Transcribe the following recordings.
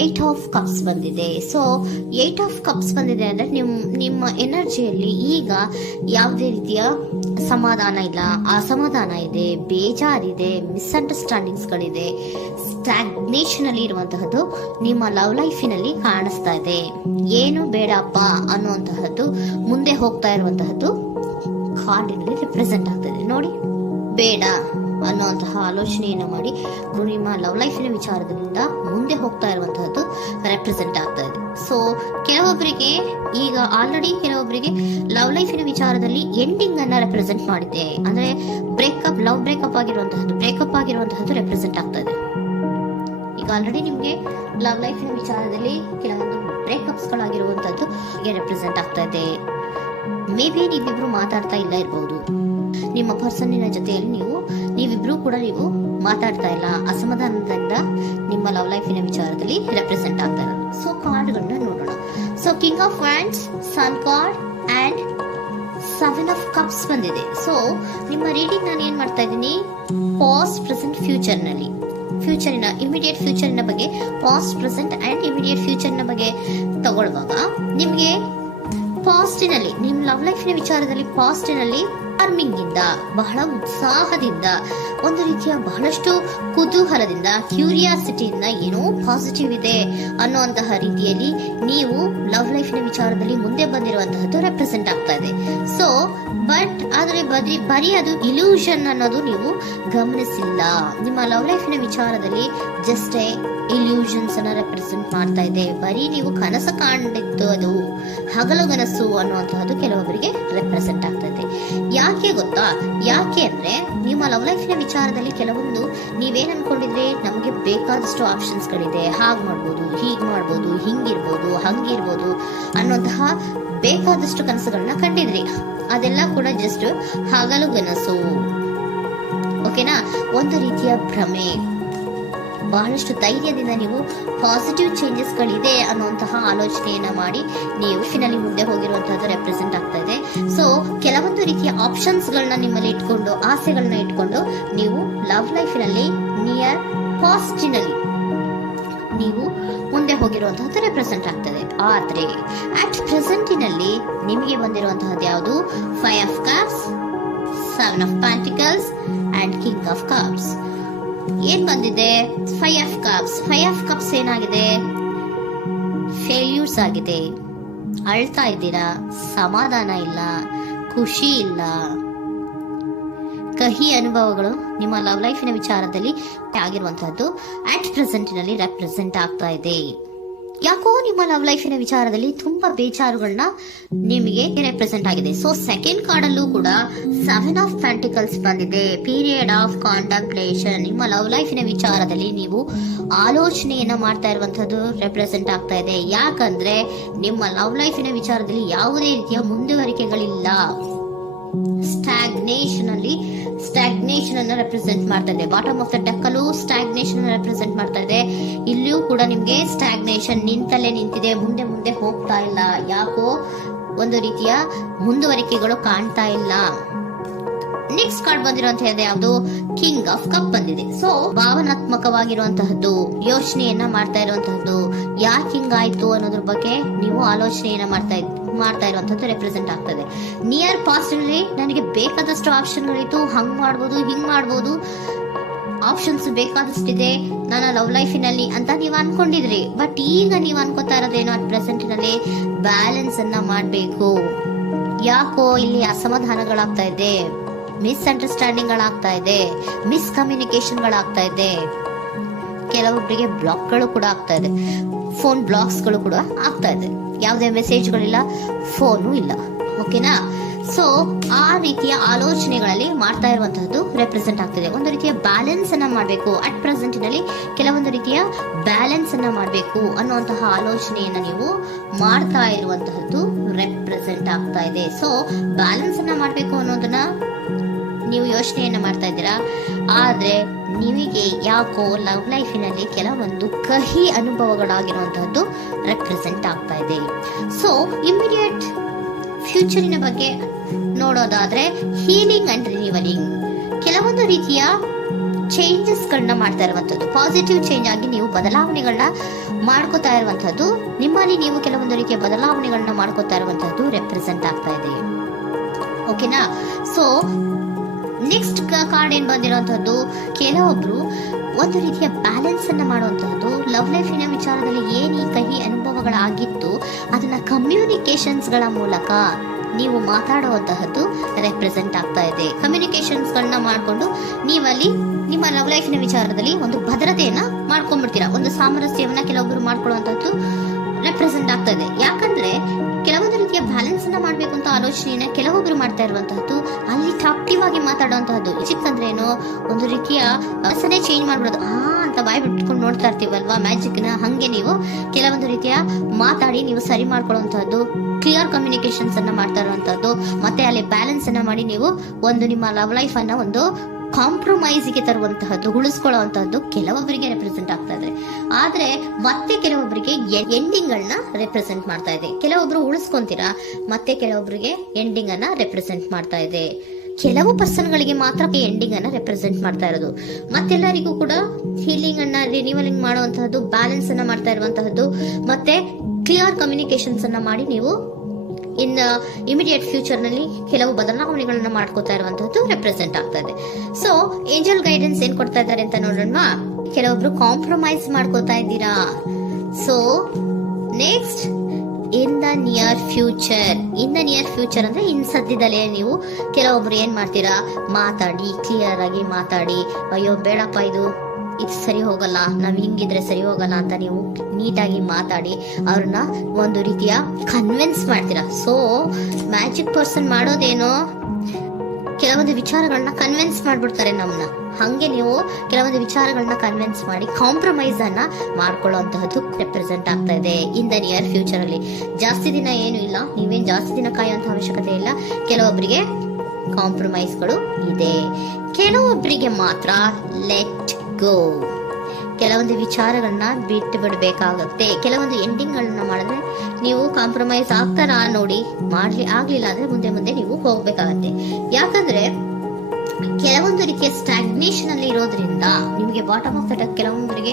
Eight of cups ಬಂದಿದೆ. So eight of cups ಬಂದಿದೆ ಅಂದ್ರೆ ನಿಮ್ಮ ಎನರ್ಜಿಯಲ್ಲಿ ಈಗ ಯಾವುದೇ ರೀತಿಯ ಸಮಾಧಾನ ಇಲ್ಲ, ಅಸಮಾಧಾನ ಇದೆ, ಬೇಜಾರಿದೆ, ಮಿಸ್ಅಂಡರ್ಸ್ಟ್ಯಾಂಡಿಂಗ್ಸ್ ಗಳಿದೆ, ಸ್ಟಾಗ್ನೇಷನ್ ಅಲ್ಲಿ ಇರುವಂತಹದ್ದು ನಿಮ್ಮ ಲವ್ ಲೈಫಿನಲ್ಲಿ ಕಾಣಿಸ್ತಾ ಇದೆ. ಏನು ಬೇಡಪ್ಪ ಅನ್ನುವಂತಹದ್ದು ಮುಂದೆ ಹೋಗ್ತಾ ಇರುವಂತಹದ್ದು ಕಾರ್ಡಿನಲ್ಲಿ ರಿಪ್ರೆಸೆಂಟ್ ಆಗ್ತದೆ. ನೋಡಿ, ಬೇಡ ಅನ್ನುವಂತಹ ಆಲೋಚನೆಯನ್ನು ಮಾಡಿ ನಿಮ್ಮ ಲವ್ ಲೈಫಿನ ವಿಚಾರದಿಂದ ಮುಂದೆ ಹೋಗ್ತಾ ಇರುವಂತಹದ್ದು ರೆಪ್ರೆಸೆಂಟ್ ಆಗ್ತಾ ಇದೆ. ಸೊ ಕೆಲವೊಬ್ಬರಿಗೆ ಈಗ ಆಲ್ರೆಡಿ ಕೆಲವೊಬ್ಬರಿಗೆ ಲವ್ ಲೈಫಿನ ವಿಚಾರದಲ್ಲಿ ಎಂಡಿಂಗ್ ಅನ್ನ ರೆಪ್ರೆಸೆಂಟ್ ಮಾಡಿದೆ. ಅಂದ್ರೆ ಲವ್ ಬ್ರೇಕಪ್ ಆಗಿರುವಂತಹದ್ದು ರೆಪ್ರೆಸೆಂಟ್ ಆಗ್ತಾ ಇದೆ. ಈಗ ಆಲ್ರೆಡಿ ನಿಮ್ಗೆ ಲವ್ ಲೈಫಿನ ವಿಚಾರದಲ್ಲಿ ಕೆಲವೊಂದು ಬ್ರೇಕಪ್ಸ್ ಗಳಾಗಿರುವಂತದ್ದು ರೆಪ್ರೆಸೆಂಟ್ ಆಗ್ತಾ ಇದೆ. ಮೇ ಬಿ ನೀವಿಬ್ರು ಮಾತಾಡ್ತಾ ಇಲ್ಲ ಇರಬಹುದು, ನಿಮ್ಮ ಪರ್ಸನ್ನಿನ ಜೊತೆಯಲ್ಲಿ ನೀವಿಬ್ರು ಕೂಡ ಮಾತಾಡ್ತಾ ಇಲ್ಲ, ಅಸಮಾಧಾನದಿಂದ ನಿಮ್ಮ ಲವ್ ಲೈಫಿನ ವಿಚಾರದಲ್ಲಿ ರೆಪ್ರೆಸೆಂಟ್ ಆಗ್ತಾ ಇರೋದು. ಸೊ ಕಾರ್ಡ್ಗಳನ್ನ ನೋಡೋಣ. So king of wands, sun card and seven of cups ಬಂದಿದೆ. ಸೊ ನಿಮ್ಮ ರೀಡಿಂಗ್ ನಾನು ಏನ್ ಮಾಡ್ತಾ ಇದ್ದೀನಿ, ಪಾಸ್ಟ್, ಪ್ರೆಸೆಂಟ್, ಫ್ಯೂಚರಿನ ಇಮಿಡಿಯೇಟ್ ಫ್ಯೂಚರಿನ ಬಗ್ಗೆ, ಪಾಸ್ಟ್, ಪ್ರೆಸೆಂಟ್ ಅಂಡ್ ಇಮಿಡಿಯೇಟ್ ಫ್ಯೂಚರ್ನ ಬಗ್ಗೆ ತಗೊಳ್ಳುವಾಗ ನಿಮ್ಗೆ ಪಾಸ್ಟಿನಲ್ಲಿ ನಿಮ್ಮ ಲವ್ ಲೈಫಿನ ವಿಚಾರದಲ್ಲಿ ಪಾಸ್ಟಿನಲ್ಲಿ ಚಾರ್ಮಿಂಗ್ ಇಂದ, ಬಹಳ ಉತ್ಸಾಹದಿಂದ, ಒಂದು ರೀತಿಯ ಬಹಳಷ್ಟು ಕುತೂಹಲದಿಂದ, ಕ್ಯೂರಿಯಾಸಿಟಿಯಿಂದ ಏನೋ ಪಾಸಿಟಿವ್ ಇದೆ ಅನ್ನುವಂತಹ ರೀತಿಯಲ್ಲಿ ನೀವು ಲವ್ ಲೈಫಿನ ವಿಚಾರದಲ್ಲಿ ಮುಂದೆ ಬಂದಿರುವಂತಹದ್ದು ರೆಪ್ರೆಸೆಂಟ್ ಆಗ್ತಾ ಇದೆ. ಸೊ ಬಟ್ ಆದ್ರೆ ಬರೀ ಅದು ಇಲ್ಯೂಷನ್ ಅನ್ನೋದು ನೀವು ಗಮನಿಸಿಲ್ಲ. ನಿಮ್ಮ ಲವ್ ಲೈಫಿನ ವಿಚಾರದಲ್ಲಿ ಜಸ್ಟ್ ಇಲ್ಯೂಷನ್ಸ್ ಅನ್ನ ರೆಪ್ರೆಸೆಂಟ್ ಮಾಡ್ತಾ ಇದೆ. ಬರೀ ನೀವು ಕನಸು ಕಾಣಿದ್ದು ಅದು ಹಗಲುಗನಸು ಅನ್ನುವಂತಹದ್ದು ಕೆಲವೊಬ್ಬರಿಗೆ ರೆಪ್ರೆಸೆಂಟ್ ಆಗ್ತಾ ಇದೆ. ಯಾಕೆ ಗೊತ್ತಾ? ಯಾಕೆ ಅಂದ್ರೆ ನಿಮ್ಮ ಲವ್ ಲೈಫಿನ ವಿಚಾರದಲ್ಲಿ ಕೆಲವೊಂದು ನೀವೇನ್ ಅನ್ಕೊಂಡಿದ್ರೆ ನಮ್ಗೆ ಬೇಕಾದಷ್ಟು ಆಪ್ಷನ್ಸ್ ಗಳಿದೆ, ಹಾಗ್ ಮಾಡ್ಬೋದು, ಹೀಗ್ ಮಾಡ್ಬೋದು, ಹಿಂಗಿರ್ಬೋದು, ಹಂಗಿರ್ಬೋದು ಅನ್ನುವಂತಹ ಬೇಕಾದಷ್ಟು ಕನಸುಗಳನ್ನ ಕಂಡಿದ್ರಿ. ಅದೆಲ್ಲ ಕೂಡ ಜಸ್ಟ್ ಹಗಲುಗನಸು. ಓಕೆನಾ? ಒಂದು ರೀತಿಯ ಭ್ರಮೆ. ಬಹಳಷ್ಟು ಧೈರ್ಯದಿಂದ ನೀವು ಪಾಸಿಟಿವ್ ಚೇಂಜಸ್ ಗಳಿದೆ ಅನ್ನುವಂತಹ ಆಲೋಚನೆಯನ್ನ ಮಾಡಿ ನೀವು ಫಿನಲ್ಲಿ ಮುಂದೆ ಹೋಗಿರುವಂತಹದ್ದು ರೆಪ್ರೆಸೆಂಟ್ ಆಗ್ತಾ ಇದೆ. ಸೊ ಕೆಲವೊಂದು ರೀತಿಯ ಆಪ್ಷನ್ಸ್ ಗಳನ್ನ ನಿಮ್ಮಲ್ಲಿ ಇಟ್ಕೊಂಡು, ಆಸೆಗಳನ್ನ ಇಟ್ಕೊಂಡು ನೀವು ಲವ್ ಲೈಫಿನಲ್ಲಿ ನಿಯರ್ ಪಾಸ್ಟಿನಲ್ಲಿ ನೀವು ಮುಂದೆ ಹೋಗಿರುವಂತಹದ್ದು ರೆಪ್ರೆಸೆಂಟ್ ಆಗ್ತದೆ. ಆದ್ರೆ ಅಟ್ ಪ್ರೆಸೆಂಟಿನಲ್ಲಿ ನಿಮಗೆ ಬಂದಿರುವಂತಹದ್ದು ಯಾವುದು? 5 of cups, 7 of pentacles and king of cups. ಏನ್ ಬಂದಿದೆ? 5 ಆಫ್ ಕಪ್ಸ್. 5 ಆಫ್ ಕಪ್ಸ್ ಏನಾಗಿದೆ? ಫೇಲ್ಯೂರ್ಸ್ ಆಗಿದೆ, ಅಳ್ತಾ ಇದ್ದೀರಾ, ಸಮಾಧಾನ ಇಲ್ಲ, ಖುಷಿ ಇಲ್ಲ, ಕಹಿ ಅನುಭವಗಳು ನಿಮ್ಮ ಲವ್ ಲೈಫಿನ ವಿಚಾರದಲ್ಲಿ ಆಗಿರುವಂತಹದ್ದು ಅಟ್ ಪ್ರೆಸೆಂಟಿನಲ್ಲಿ ರೆಪ್ರೆಸೆಂಟ್ ಆಗ್ತಾ ಇದೆ. ಯಾಕೋ ನಿಮ್ಮ ಲವ್ ಲೈಫಿನ ವಿಚಾರದಲ್ಲಿ ತುಂಬಾ ಬೇಜಾರುಗಳನ್ನ ನಿಮಗೆ ರೆಪ್ರೆಸೆಂಟ್ ಆಗಿದೆ. ಸೊ ಸೆಕೆಂಡ್ ಕಾರ್ಡ್ ಅಲ್ಲೂ ಕೂಡ 7 ಆಫ್ ಪ್ಯಾಂಟಿಕಲ್ಸ್ ಬಂದಿದೆ. Period of contemplation. ನಿಮ್ಮ ಲವ್ ಲೈಫಿನ ವಿಚಾರದಲ್ಲಿ ನೀವು ಆಲೋಚನೆಯನ್ನ ಮಾಡ್ತಾ ಇರುವಂತಹದ್ದು ರೆಪ್ರೆಸೆಂಟ್ ಆಗ್ತಾ ಇದೆ. ಯಾಕಂದ್ರೆ ನಿಮ್ಮ ಲವ್ ಲೈಫಿನ ವಿಚಾರದಲ್ಲಿ ಯಾವುದೇ ರೀತಿಯ ಮುಂದುವರಿಕೆಗಳಿಲ್ಲ. ಸ್ಟಾಗ್ನೇಷನ್ ಅನ್ನ ರೆಪ್ರೆಸೆಂಟ್ ಮಾಡ್ತಾ ಇದೆ. ಬಾಟಮ್ ಆಫ್ ದ ಡೆಕ್ ಅಲ್ಲೂ ಸ್ಟಾಗ್ನೇಷನ್ ರೆಪ್ರೆಸೆಂಟ್ ಮಾಡ್ತಾ ಇದೆ. ಇಲ್ಲಿಯೂ ಕೂಡ ನಿಮ್ಗೆ ಸ್ಟಾಗ್ನೇಷನ್, ನಿಂತಲ್ಲೇ ನಿಂತಿದೆ, ಮುಂದೆ ಹೋಗ್ತಾ ಇಲ್ಲ. ಯಾಕೋ ಒಂದು ರೀತಿಯ ಮುಂದುವರಿಕೆಗಳು ಕಾಣ್ತಾ ಇಲ್ಲ. ನೆಕ್ಸ್ಟ್ ಕಾರ್ಡ್ ಬಂದಿರುವಂತಹದ್ದು ಯಾವುದು? ಕಿಂಗ್ ಆಫ್ ಕಪ್ ಬಂದಿದೆ. ಸೊ ಭಾವನಾತ್ಮಕವಾಗಿರುವಂತಹದ್ದು, ಯೋಚನೆಯನ್ನ ಮಾಡ್ತಾ ಇರುವಂತಹದ್ದು, ಯಾಕೆ ಹಿಂಗಾಯ್ತು ಅನ್ನೋದ್ರ ಬಗ್ಗೆ ನೀವು ಆಲೋಚನೆಯನ್ನ ಮಾಡ್ತಾ ಇರುವಂತದ್ದು ರೆಪ್ರೆಸೆಂಟ್ ಆಗ್ತದೆ. ನಿಯರ್ ಪಾಸ್ಟ್ ನಲ್ಲಿ ನನಗೆ ಬೇಕಾದಷ್ಟು ಆಪ್ಷನ್ಗಳಿತ್ತು, ಹಂಗ್ ಮಾಡ್ಬೋದು, ಹಿಂಗ್ ಮಾಡ್ಬೋದು, ಆಪ್ಷನ್ಸ್ ಬೇಕಾದಷ್ಟಿದೆ ನನ್ನ ಲವ್ ಲೈಫಿನಲ್ಲಿ ಅಂತ ನೀವು ಅನ್ಕೊಂಡಿದ್ರಿ. ಬಟ್ ಈಗ ನೀವು ಅನ್ಕೋತಾ ಇರೋದೇನು? ಅಟ್ ಪ್ರೆಸೆಂಟ್ ನಲ್ಲಿ ಬ್ಯಾಲೆನ್ಸ್ ಅನ್ನ ಮಾಡ್ಬೇಕು. ಯಾಕೋ ಇಲ್ಲಿ ಅಸಮಾಧಾನಗಳಾಗ್ತಾ ಇದೆ, ಮಿಸ್ಅಂಡರ್ಸ್ಟ್ಯಾಂಡಿಂಗ್ ಗಳಾಗ್ತಾ ಇದೆ, ಮಿಸ್ಕಮ್ಯುನಿಕೇಶನ್ ಗಳಾಗ್ತಾ ಇದೆ. ಕೆಲವೊಬ್ಬರಿಗೆ ಬ್ಲಾಕ್ಗಳು ಕೂಡ ಆಗ್ತಾ ಇದೆ, ಫೋನ್ ಬ್ಲಾಕ್ಸ್ ಗಳು ಕೂಡ ಆಗ್ತಾ ಇದೆ. ಯಾವುದೇ ಮೆಸೇಜ್ಗಳಿಲ್ಲ, ಫೋನು ಇಲ್ಲ. ಓಕೆನಾ? ಸೊ ಆ ರೀತಿಯ ಆಲೋಚನೆಗಳಲ್ಲಿ ಮಾಡ್ತಾ ಇರುವಂತಹದ್ದು ರೆಪ್ರೆಸೆಂಟ್ ಆಗ್ತಿದೆ. ಒಂದು ರೀತಿಯ ಬ್ಯಾಲೆನ್ಸ್ ಅನ್ನ ಮಾಡಬೇಕು. ಅಟ್ ಪ್ರೆಸೆಂಟ್ ನಲ್ಲಿ ಕೆಲವೊಂದು ರೀತಿಯ ಬ್ಯಾಲೆನ್ಸ್ ಅನ್ನ ಮಾಡಬೇಕು ಅನ್ನುವಂತಹ ಆಲೋಚನೆಯನ್ನ ನೀವು ಮಾಡ್ತಾ ಇರುವಂತಹದ್ದು ರೆಪ್ರೆಸೆಂಟ್ ಆಗ್ತಾ ಇದೆ. ಸೊ ಬ್ಯಾಲೆನ್ಸ್ ಅನ್ನ ಮಾಡಬೇಕು ಅನ್ನೋದನ್ನ ನೀವು ಯೋಚನೆಯನ್ನ ಮಾಡ್ತಾ ಇದ್ದೀರಾ. ಆದ್ರೆ ನಿಮಗೆ ಯಾಕೋ ಲವ್ ಲೈಫಿನಲ್ಲಿ ಕೆಲವೊಂದು ಕಹಿ ಅನುಭವಗಳಾಗಿರುವಂತಹದ್ದು ರೆಪ್ರೆಸೆಂಟ್ ಆಗ್ತಾ ಇದೆ. ಸೊ ಇಮಿಡಿಯೇಟ್ ಫ್ಯೂಚರಿನ ಬಗ್ಗೆ ನೋಡೋದಾದ್ರೆ ಹೀಲಿಂಗ್ ಅಂಡ್ ರಿನಿವಲಿಂಗ್, ಕೆಲವೊಂದು ರೀತಿಯ ಚೇಂಜಸ್ ಗಳನ್ನ ಮಾಡ್ತಾ ಇರುವಂತದ್ದು, ಪಾಸಿಟಿವ್ ಚೇಂಜ್ ಆಗಿ ನೀವು ಬದಲಾವಣೆಗಳನ್ನ ಮಾಡ್ಕೋತಾ ಇರುವಂತದ್ದು, ನಿಮ್ಮಲ್ಲಿ ನೀವು ಕೆಲವೊಂದು ರೀತಿಯ ಬದಲಾವಣೆಗಳನ್ನ ಮಾಡ್ಕೋತಾ ಇರುವಂತದ್ದು ರೆಪ್ರೆಸೆಂಟ್ ಆಗ್ತಾ ಇದೆ. ಓಕೆನಾ? ಸೊ ನೆಕ್ಸ್ಟ್ ಕಾರ್ಡ್ ಏನ್ ಬಂದಿರುವಂತದ್ದು, ಕೆಲವೊಬ್ರು ಒಂದು ರೀತಿಯ ಬ್ಯಾಲೆನ್ಸ್ ಅನ್ನ ಮಾಡುವಂತಹದ್ದು, ಲವ್ ಲೈಫಿನ ವಿಚಾರದಲ್ಲಿ ಏನ್ ಈ ಕಹಿ ಅನುಭವಗಳಾಗಿತ್ತು ಅದನ್ನ ಕಮ್ಯುನಿಕೇಶನ್ಸ್ ಗಳ ಮೂಲಕ ನೀವು ಮಾತಾಡುವಂತಹದ್ದು ರೆಪ್ರೆಸೆಂಟ್ ಆಗ್ತಾ ಇದೆ. ಕಮ್ಯುನಿಕೇಶನ್ಸ್ ಗಳನ್ನ ಮಾಡ್ಕೊಂಡು ನೀವಲ್ಲಿ ನಿಮ್ಮ ಲವ್ ಲೈಫಿನ ವಿಚಾರದಲ್ಲಿ ಒಂದು ಭದ್ರತೆಯನ್ನ ಮಾಡ್ಕೊಂಡ್ಬಿಡ್ತೀರಾ, ಒಂದು ಸಾಮರಸ್ಯವನ್ನ ಕೆಲವೊಬ್ರು ಮಾಡ್ಕೊಳ್ಳುವಂತಹದ್ದು ರೆಪ್ರೆಸೆಂಟ್ ಆಗ್ತಾ ಇದೆ. ಯಾಕಂದ್ರೆ ಕೆಲವೊಂದು ರೀತಿಯ ಬ್ಯಾಲೆನ್ಸ್ ಅನ್ನ ಮಾಡ್ಬೇಕು ಅಂತ ಆಲೋಚನೆಯನ್ನ ಕೆಲವೊಬ್ರು ಮಾಡ್ತಾ ಇರುವಂತಹದ್ದು, ಅಲ್ಲಿ ಟಾಕ್ಟಿವ್ ಆಗಿ ಮಾತಾಡುವಂತಹದ್ದು. ಚಿಕ್ಕಂದ್ರೇನು ಒಂದು ರೀತಿಯ ಭಾಷೆನೇ ಚೇಂಜ್ ಮಾಡ್ಬಿಡೋದು, ಅಂತ ಬಾಯಿ ಬಿಟ್ಕೊಂಡು ನೋಡ್ತಾ ಇರ್ತೀವಲ್ವಾ ಮ್ಯಾಜಿಕ್ ನ, ಹಂಗೆ ನೀವು ಕೆಲವೊಂದು ರೀತಿಯ ಮಾತಾಡಿ ನೀವು ಸರಿ ಮಾಡ್ಕೊಳ್ಳುವಂತಹದ್ದು, ಕ್ಲಿಯರ್ ಕಮ್ಯುನಿಕೇಶನ್ಸ್ ಅನ್ನ ಮಾಡ್ತಾ ಇರುವಂತಹದ್ದು, ಮತ್ತೆ ಅಲ್ಲಿ ಬ್ಯಾಲೆನ್ಸ್ ಅನ್ನ ಮಾಡಿ ನೀವು ಒಂದು ನಿಮ್ಮ ಲವ್ ಲೈಫ್ ಅನ್ನ ಒಂದು ಕಾಂಪ್ರಮೈಸ್ ಗೆ ತರುವಂತಹದ್ದು, ಉಳಿಸ್ಕೊಳ್ಳುವಂತಹದ್ದು ಕೆಲವೊಬ್ಬರಿಗೆ ರೆಪ್ರೆಸೆಂಟ್ ಆಗ್ತಾ ಇದೆ. ಆದ್ರೆ ಮತ್ತೆ ಕೆಲವೊಬ್ಬರಿಗೆ ಎಂಡಿಂಗ್ ಗಳನ್ನ ರೆಪ್ರೆಸೆಂಟ್ ಮಾಡ್ತಾ ಇದೆ. ಕೆಲವೊಬ್ರು ಉಳಿಸ್ಕೊಂತೀರಾ, ಮತ್ತೆ ಕೆಲವೊಬ್ಬರಿಗೆ ಎಂಡಿಂಗ್ ಅನ್ನ ರೆಪ್ರೆಸೆಂಟ್ ಮಾಡ್ತಾ ಇದೆ. ಕೆಲವು ಪರ್ಸನ್ ಗಳಿಗೆ ಮಾತ್ರ ಎಂಡಿಂಗ್ ಅನ್ನ ರೆಪ್ರೆಸೆಂಟ್ ಮಾಡ್ತಾ ಇರೋದು, ಮತ್ತೆಲ್ಲರಿಗೂ ಕೂಡ ಹೀಲಿಂಗ್ ಅನ್ನ ರಿನಿವಲಿಂಗ್ ಮಾಡುವಂತಹದ್ದು, ಬ್ಯಾಲೆನ್ಸ್ ಅನ್ನ ಮಾಡ್ತಾ ಇರುವಂತಹದ್ದು, ಮತ್ತೆ ಕ್ಲಿಯರ್ ಕಮ್ಯುನಿಕೇಶನ್ಸ್ ಅನ್ನ ಮಾಡಿ ನೀವು ಇನ್ ಇಮಿಡಿಯೇಟ್ ಫ್ಯೂಚರ್ ನಲ್ಲಿ ಕೆಲವು ಬದಲಾವಣೆಗಳನ್ನ ಮಾಡ್ಕೋತಾ ಇರುವಂತಹದ್ದು ರೆಪ್ರೆಸೆಂಟ್ ಆಗ್ತಾ ಇದೆ. ಸೊ ಏಂಜಲ್ ಗೈಡೆನ್ಸ್ ಏನ್ ಕೊಡ್ತಾ ಇದ್ದಾರೆ ಅಂತ ನೋಡೋಣ. ಕೆಲವೊಬ್ರು ಕಾಂಪ್ರಮೈಸ್ ಮಾಡ್ಕೋತಾ ಇದ್ದೀರಾ. So next in the near future ಅಂದ್ರೆ ಇನ್ ಸದ್ಯದಲ್ಲೇ ನೀವು ಕೆಲವೊಬ್ರು ಏನ್ ಮಾಡ್ತೀರಾ, ಮಾತಾಡಿ ಕ್ಲಿಯರ್ ಆಗಿ ಮಾತಾಡಿ, ಅಯ್ಯೋ ಬೇಡಪ್ಪ ಇದು ಸರಿ ಹೋಗಲ್ಲ, ನಾವ್ ಹಿಂಗಿದ್ರೆ ಸರಿ ಹೋಗಲ್ಲ ಅಂತ ನೀವು ನೀಟಾಗಿ ಮಾತಾಡಿ ಅವ್ರನ್ನ ಒಂದು ರೀತಿಯ ಕನ್ವಿನ್ಸ್ ಮಾಡ್ತೀರಾ. ಸೊ ಮ್ಯಾಜಿಕ್ ಪರ್ಸನ್ ಮಾಡೋದೇನೋ ಕೆಲವೊಂದು ವಿಚಾರಗಳನ್ನ ಕನ್ವಿನ್ಸ್ ಮಾಡ್ಬಿಡ್ತಾರೆ ನಮ್ಮನ್ನ, ಹಂಗೆ ನೀವು ಕೆಲವೊಂದು ವಿಚಾರಗಳನ್ನ ಕನ್ವಿನ್ಸ್ ಮಾಡಿ ಕಾಂಪ್ರಮೈಸ್ ಅನ್ನ ಮಾಡ್ಕೊಳ್ಳುವಂತಹದ್ದು ರೆಪ್ರೆಸೆಂಟ್ ಆಗ್ತಾ ಇದೆ ಇನ್ ದ ನಿಯರ್ ಫ್ಯೂಚರ್ ಅಲ್ಲಿ. ಜಾಸ್ತಿ ದಿನ ಏನು ಇಲ್ಲ, ನೀವೇನ್ ಜಾಸ್ತಿ ದಿನ ಕಾಯುವಂತ ಅವಶ್ಯಕತೆ ಇಲ್ಲ. ಕೆಲವೊಬ್ಬರಿಗೆ ಕಾಂಪ್ರಮೈಸ್ಗಳು ಇದೆ, ಕೆಲವೊಬ್ಬರಿಗೆ ಮಾತ್ರ ಲೆಟ್ ಗೋ, ಕೆಲವೊಂದು ವಿಚಾರಗಳನ್ನ ಬಿಟ್ಟು ಬಿಡಬೇಕಾಗತ್ತೆ. ಕೆಲವೊಂದು ಎಂಡಿಂಗ್ ಗಳನ್ನ ಮಾಡಿದ್ರೆ ನೀವು ಕಾಂಪ್ರಮೈಸ್ ಆಗ್ತಾರಾ ನೋಡಿ, ಆಗ್ಲಿಲ್ಲ ಅಂದ್ರೆ ಮುಂದೆ ನೀವು ಹೋಗ್ಬೇಕಾಗತ್ತೆ. ಯಾಕಂದ್ರೆ ಕೆಲವೊಂದು ರೀತಿಯ ಸ್ಟಾಗ್ನೇಷನ್ ಅಲ್ಲಿ ಇರೋದ್ರಿಂದ ನಿಮಗೆ ಬಾಟಮ್ ಆಫ್ ದ ಡೆಕ್ ಕೆಲವೊಬ್ಬರಿಗೆ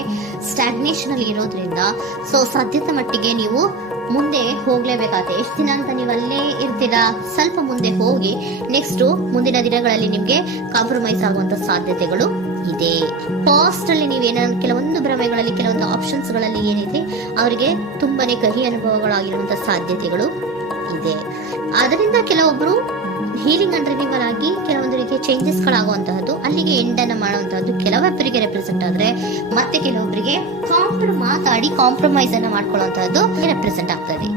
ಸ್ಟಾಗ್ನೇಷನ್ ಅಲ್ಲಿ ಇರೋದ್ರಿಂದ ಸೊ ಸಾಧ್ಯತೆ ಮಟ್ಟಿಗೆ ನೀವು ಮುಂದೆ ಹೋಗ್ಲೇಬೇಕಾಗತ್ತೆ. ಎಷ್ಟು ದಿನ ಅಂತ ನೀವು ಅಲ್ಲೇ ಇರ್ತೀರಾ, ಸ್ವಲ್ಪ ಮುಂದೆ ಹೋಗಿ ನೆಕ್ಸ್ಟ್ ಮುಂದಿನ ದಿನಗಳಲ್ಲಿ ನಿಮ್ಗೆ ಕಾಂಪ್ರಮೈಸ್ ಆಗುವಂತ ಸಾಧ್ಯತೆಗಳು ಇದೆ. ಪಾಸ್ಟ್ ಅಲ್ಲಿ ನೀವೇನಾದ್ರು ಕೆಲವೊಂದು ಭ್ರಮೆಗಳಲ್ಲಿ ಕೆಲವೊಂದು ಆಪ್ಷನ್ಸ್ ಗಳಲ್ಲಿ ಏನಿದೆ ಅವರಿಗೆ ತುಂಬಾನೇ ಕಹಿ ಅನುಭವಗಳಾಗಿರುವಂತಹ ಸಾಧ್ಯತೆಗಳು ಇದೆ. ಅದರಿಂದ ಕೆಲವೊಬ್ರು ಹೀಲಿಂಗ್ ಅಂಡ್ ರಿನಿವಲ್ ಆಗಿ ಕೆಲವೊಂದು ರೀತಿಯ ಚೇಂಜಸ್ ಗಳಾಗುವಂತಹದ್ದು, ಅಲ್ಲಿಗೆ ಎಂಡ್ ಅನ್ನ ಮಾಡುವಂತಹದ್ದು ಕೆಲವೊಬ್ಬರಿಗೆ ರೆಪ್ರೆಸೆಂಟ್ ಆದ್ರೆ, ಮತ್ತೆ ಕೆಲವೊಬ್ಬರಿಗೆ ಮಾತಾಡಿ ಕಾಂಪ್ರಮೈಸ್ ಅನ್ನ ಮಾಡ್ಕೊಳ್ಳುವಂತಹದ್ದು ರೆಪ್ರೆಸೆಂಟ್ ಆಗ್ತದೆ.